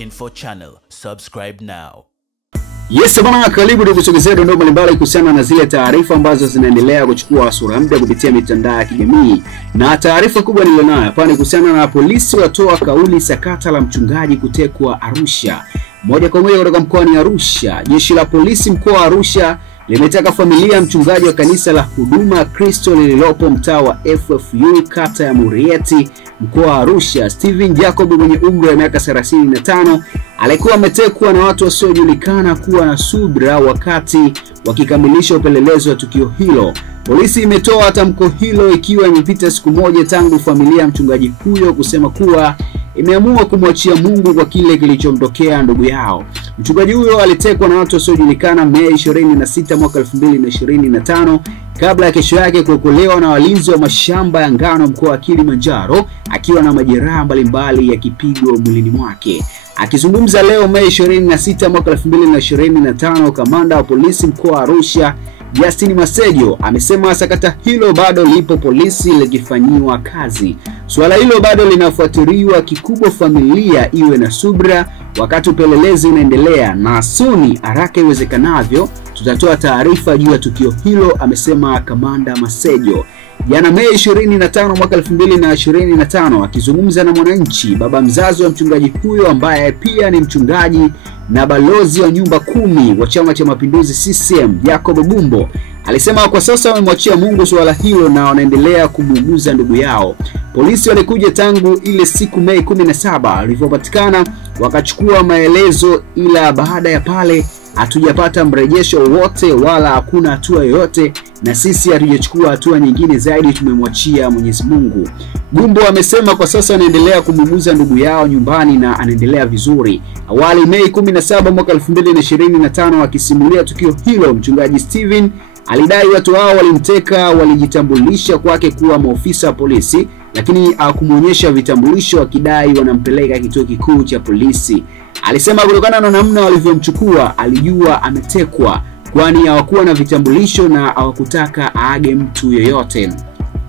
Info Channel. Subscribe now. Yes bwana, karibu tukusogezea dondoo mbalimbali kuhusiana na zile taarifa ambazo zinaendelea kuchukua sura mpya kupitia mitandao ya kijamii. Na taarifa kubwa nilionayo hapa ni kuhusiana na polisi watoa kauli sakata la mchungaji kutekwa Arusha. Moja kwa moja kutoka mkoani Arusha, jeshi la polisi mkoa wa Arusha limetaka familia ya mchungaji wa kanisa la Huduma Kristo lililopo mtaa wa FFU kata ya Murieti mkoa wa Arusha, Steven Jacob mwenye umri wa miaka 35 alikuwa ametekwa na watu wasiojulikana kuwa na subira wakati wakikamilisha upelelezi wa tukio hilo. Polisi imetoa tamko hilo ikiwa imepita siku moja tangu familia ya mchungaji huyo kusema kuwa imeamua kumwachia Mungu kwa kile kilichomtokea ndugu yao. Mchungaji huyo alitekwa na watu wasiojulikana Mei 26 mwaka 2025 kabla ya kesho yake kuokolewa na walinzi wa mashamba ya ngano mkoa wa Kilimanjaro akiwa na majeraha mbalimbali ya kipigo mwilini mwake. Akizungumza leo Mei 26 mwaka 2025, kamanda wa polisi mkoa wa Arusha Justin Masejo amesema sakata hilo bado lipo polisi likifanyiwa kazi. Swala hilo bado linafuatiliwa, kikubwa familia iwe na subira wakati upelelezi unaendelea, na suni haraka iwezekanavyo tutatoa taarifa juu ya tukio hilo, amesema kamanda Masejo. Jana Mei 25 mwaka 2025, akizungumza na Mwananchi, baba mzazi wa mchungaji huyo ambaye pia ni mchungaji na balozi wa nyumba 10 wa Chama cha Mapinduzi CCM Jacob Bumbo alisema kwa sasa wamemwachia Mungu swala hilo na wanaendelea kumuuguza ndugu yao. Polisi walikuja tangu ile siku Mei 17 alipopatikana wakachukua maelezo, ila baada ya pale hatujapata mrejesho wote wala hakuna hatua yoyote, na sisi hatujachukua hatua nyingine zaidi, tumemwachia Mwenyezi Mungu. Bumbo amesema kwa sasa anaendelea kumuuguza ndugu yao nyumbani na anaendelea vizuri. Awali Mei 17 mwaka 2025, akisimulia tukio hilo, mchungaji Steven alidai watu hao walimteka, walijitambulisha kwake kuwa maofisa wa polisi lakini hakumuonyesha vitambulisho, akidai wanampeleka kituo kikuu cha polisi. Alisema kutokana na namna walivyomchukua alijua ametekwa, kwani hawakuwa na vitambulisho na hawakutaka aage mtu yoyote.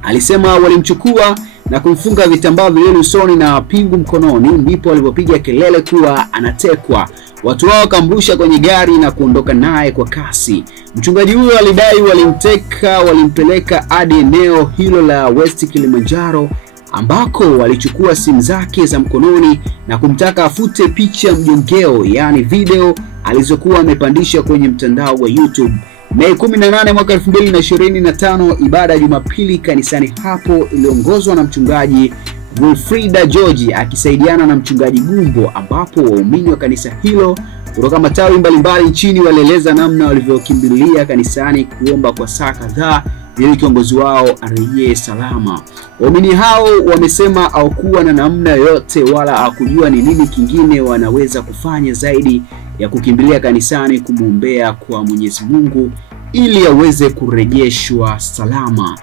Alisema walimchukua na kumfunga vitambaa viwili usoni na pingu mkononi, ndipo walipopiga kelele kuwa anatekwa. Watu wao wakamrusha kwenye gari na kuondoka naye kwa kasi. Mchungaji huyo alidai walimteka, walimpeleka hadi eneo hilo la West Kilimanjaro ambako walichukua simu zake za mkononi na kumtaka afute picha mjongeo, yani video alizokuwa amepandisha kwenye mtandao wa YouTube. Mei 18 mwaka 2025, ibada ya Jumapili kanisani hapo iliongozwa na mchungaji Wilfrida George akisaidiana na mchungaji Bumbo, ambapo waumini wa kanisa hilo kutoka matawi mbalimbali nchini walieleza namna walivyokimbilia kanisani kuomba kwa saa kadhaa ili kiongozi wao arejee salama. Waumini hao wamesema hawakuwa na namna yote wala hakujua ni nini kingine wanaweza kufanya zaidi ya kukimbilia kanisani kumuombea kwa Mwenyezi Mungu ili aweze kurejeshwa salama.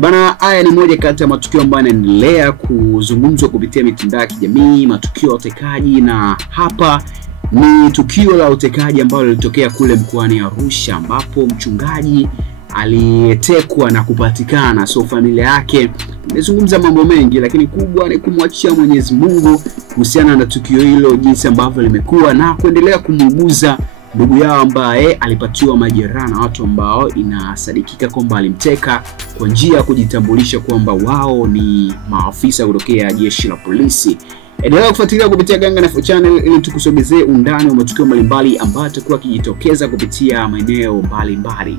Bana, haya ni moja kati ya matukio ambayo yanaendelea kuzungumzwa kupitia mitandao ya kijamii, matukio ya utekaji, na hapa ni tukio la utekaji ambalo lilitokea kule mkoani Arusha ambapo mchungaji aliyetekwa na kupatikana. So familia yake imezungumza mambo mengi, lakini kubwa ni kumwachia Mwenyezi Mungu kuhusiana na tukio hilo, jinsi ambavyo limekuwa, na kuendelea kumuuguza ndugu yao ambaye alipatiwa majeraha na watu ambao inasadikika kwamba alimteka kwa njia ya kujitambulisha kwamba wao ni maafisa kutokea jeshi la polisi. Endelea kufuatilia kupitia Ganga na Info Channel ili tukusogezee undani wa matukio mbalimbali ambayo yatakuwa yakijitokeza kupitia maeneo mbalimbali.